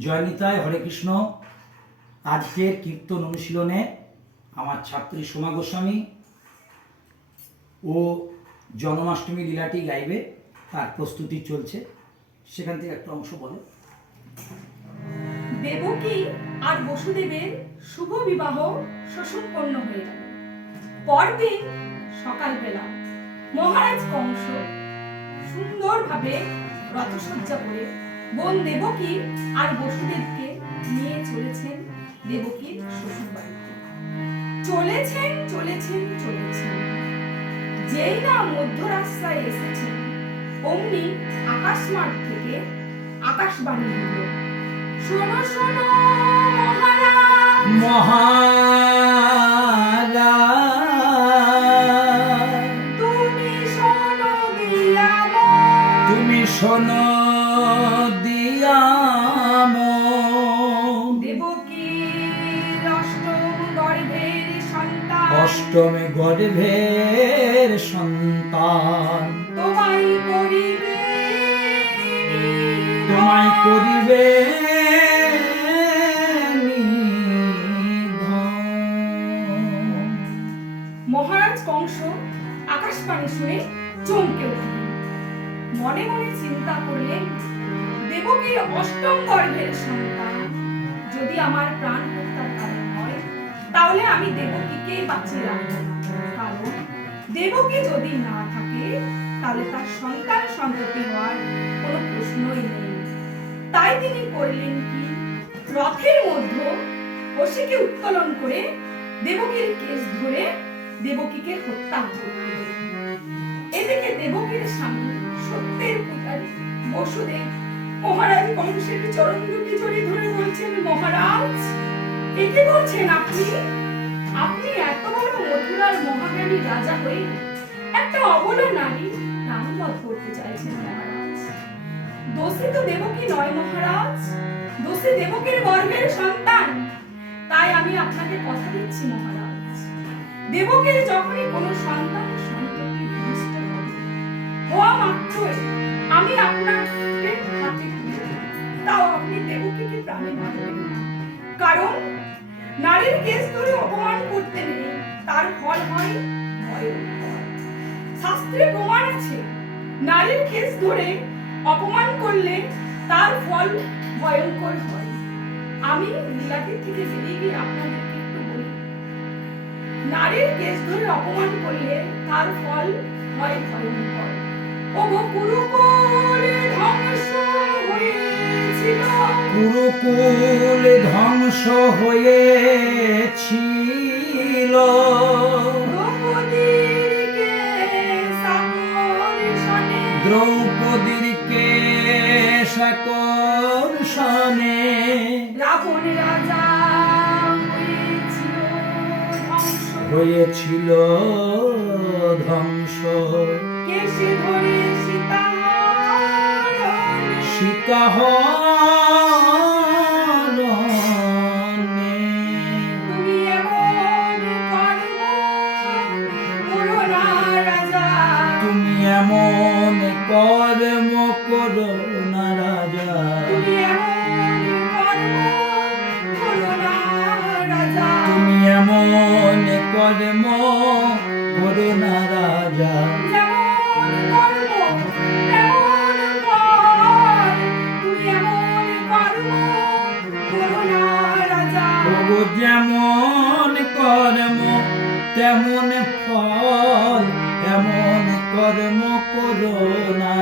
জয়নিতায় হরে কৃষ্ণ। আজকের কীর্তন অনুশীলনে আমার ছাত্রী সোমা গোস্বামী ও জন্মাষ্টমী লীলাটি গাইবে, তার প্রস্তুতি চলছে। সেখান থেকে একটা অংশ বলে। দেবকী আর বসুদেবের শুভ বিবাহ শোষণপন্ন হয়ে গেল। পরদিন সকালবেলা মহারাজ কংস সুন্দরভাবে রথসজ্জা করে বোন দেবকী আর বসুদেবকে নিয়ে চলেছেন দেবকীর শ্বশুর বাড়িতে চলেছেন চলেছেন চলেছেন। যেই না মধ্য রাস্তায় এসেছেন অমনি আকাশমার্গ থেকে আকাশবাণী হলো শোনো শোনো মহারাজ! মহারাজ! তুমি শোনো দিয়াম! তুমি শোনো দিয়াম। অষ্টম গর্ভের সন্তান। অষ্টমে গর্ভের সন্তান। তোমায় করিবে। তোমায় করিবে মহারাজ কংস আকাশবাণী শুনে চমকে উঠলেন। মনে মনে চিন্তা করলেন অষ্টম গর্ভের সন্তান, যদি আমার প্রাণ হত্যার কারণ হয়, তাহলে আমি দেবকীকে বাঁচিয়ে রাখব। কারণ দেবকী যদি না থাকে, তাহলে তার সন্তান সন্ততি হওয়ার কোনো প্রশ্নই নেই। তাই তিনি করলেন কি? রথের মধ্যে বসিকে উত্তোলন করে দেবকীর কেস ধরে দেবকীকে হত্যা এদিকে দেবকীর স্বামী সত্যের পূজারী বসুদেব মহারাজ কংসের চরণ জড়িয়ে ধরে বলছেন, মহারাজ, এ কি করছেন আপনি? আপনি এত বড় মথুরার মহাজ্ঞানী রাজা হয়ে একটা অবলা নারী প্রাণবধ করতে চাইছেন মহারাজ। দোষী তো দেবকী নয় মহারাজ, দোষী দেবকীর গর্ভের সন্তান। তাই আমি আপনাকে কথা দিচ্ছি মহারাজ। দেবকীর যখনই কোনো সন্তান কারণ, নারীর কেস ধরে অপমান করতে নেই, তার ফল হয় শাস্ত্রে প্রমাণ আছে, নারীর কেস ধরে অপমান করলে তার ফল ভয়ঙ্কর হয়। আমি লীলাটির থেকে বেরিয়ে গিয়ে বলি, নারীর কেস ধরে অপমান করলে তার ফল হয় ভয়ঙ্কর। ও গো কুরুকুল ধ্বংস হয়েছিল। দ্রৌপদীর আকর্ষণে দ্রৌপদীর কেশকর্ষণে রাবণ রাজা হয়েছিল। ধ্বংস। ধ্বংস সীতা না রাজা। যেমন কর্ম তেমন ফল এমন কর্ম করো না